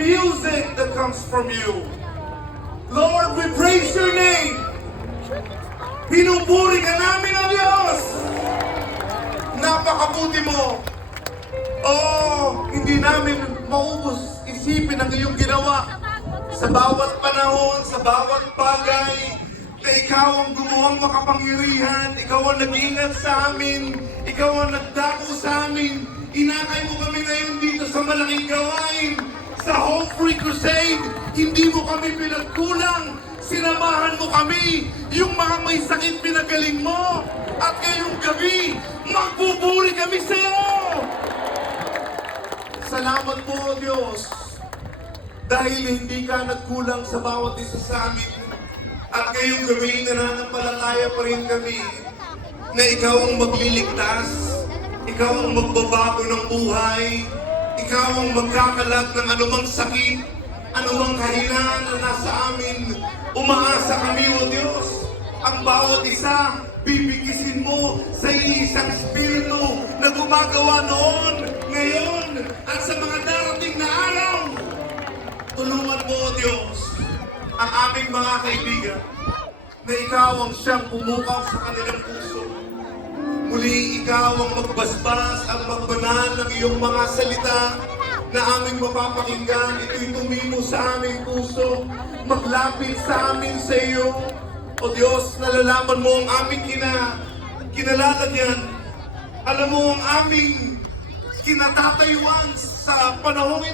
music that comes from you. Lord, we praise your name. Pinupuri ka namin, O Diyos. Napakabuti mo. Oh, hindi namin maubos isipin ang iyong ginawa sa bawat panahon, sa bawat bagay, na ikaw ang gumawa makapangyarihan, ikaw ang nag-iingat sa amin, ikaw ang nagdako sa amin. Inakay mo kami ngayon dito sa malaking gawain, sa Hope Free Crusade. Hindi mo kami pinagkulang, sinamahan mo kami. Yung mga may sakit pinagaling mo, at ngayong gabi, magpupuri kami sa iyo. Salamat po, O Diyos, dahil hindi ka nagkulang sa bawat isa sa amin. At ngayong gabi, nananampalataya pa rin kami na ikaw ang magliligtas, ikaw ang magbabago ng buhay, ikaw ang magkakalat ng anumang sakit, anumang kahinaan na nasa amin. Umaasa kami, O Diyos, ang bawat isa, bibigisin mo sa isang espiritu na gumagawa noon, ngayon, at sa mga darating na araw. Tulungan mo, O Diyos, ang aming mga kaibigan, na ikaw ang siyang pumukaw sa kanilang puso. Muli, ikaw ang magbasbas at magbanal ng iyong mga salita na aming mapapakinggan. Ito'y tumimo sa aming puso, maglapit sa amin sa iyo. O Diyos, nalalaman mo ang aming kinalalagyan. Alam mo ang aming kinatatayuan sa panahong ito.